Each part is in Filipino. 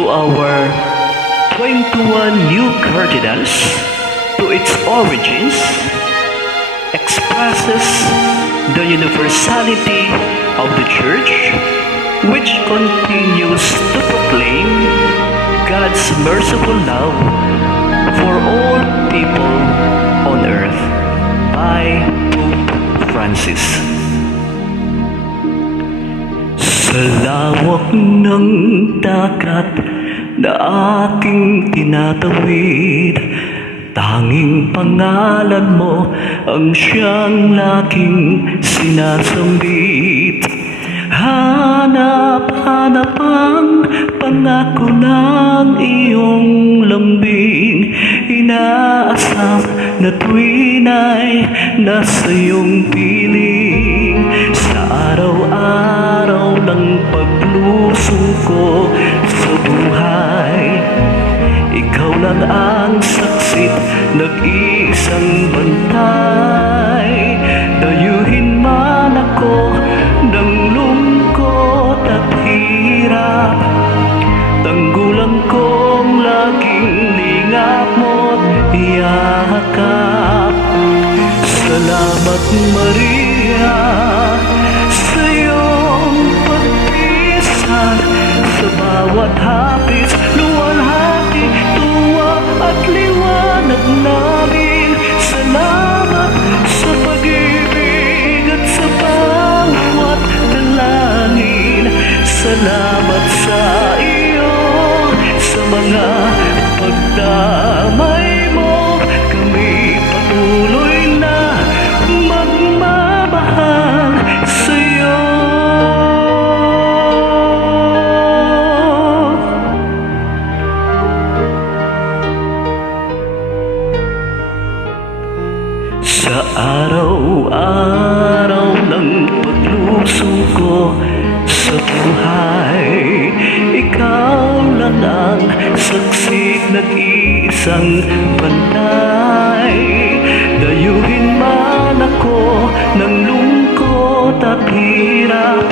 to our 21 new cardinals, to its origins, expresses the universality of the Church, which continues to proclaim God's merciful love for all people on earth by Pope Francis. Sa lawak ng dagat na aking tinatawid, tanging pangalan mo ang siyang laging sinasambit. Hanap-hanap ang pangako ng iyong lambing, inaasam na tuwin ay nasa iyong piling. Sa araw-araw ng paglusong ko sa buhay, ikaw lang ang saksit, nag-iisang bantay. Dayuhin man ako ng lungkot at hirap, tanggulan kong laging lingap mo't yakap. Salamat Maria sa iyong pagpisan, sa bawat hapis, luwalhati, tuwa at liwanag namin. Salamat sa pag-ibig at sa bawat dalangin. Salamat sa iyo, sa mga pagdamay mo, kami patuloy na magmamahal sa iyo. Sa araw-araw ng paglusong ko sa buhay, ikaw lang ang saksik, nag-iisang bantay. Dayuhin man ako ng lungkot at hirap,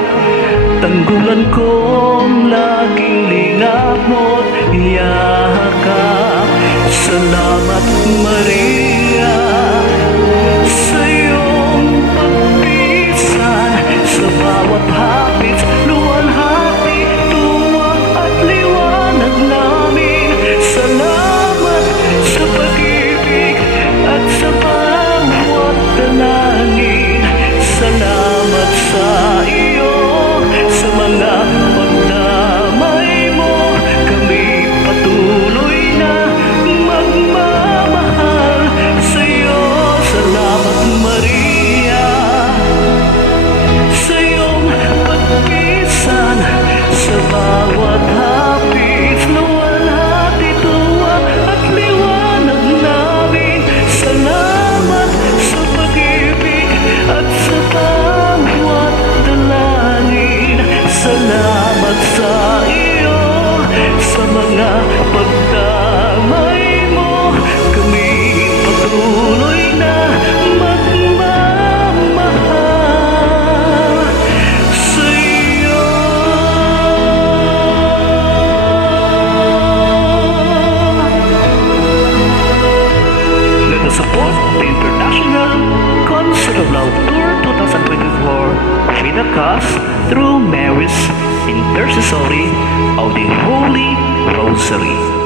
tanggulan kong laging lingap mo't yakap. Salamat Maria sa iyong pagpisan, sa bawat hapit, luwalhati, tuwa at liwanag namin. Salamat sa pag-ibig at sa bawat dalangin. Salamat sa iyo, sa mga pagdamay mo, kami patuloy na magmamahal sa iyo. Salamat Maria sa iyong pagpisan, sa bawat hapis, luwalhati, tuwa at liwanag namin. Salamat sa pag-ibig at sa bawat dalangin. Salamat sa iyo, sa mga pagdamay mo, kami patuloy na magmamahal sa iyo. Let us support the International Concert of Love Tour 2024 with a cause through Mary's intercessory of the Holy Rosary.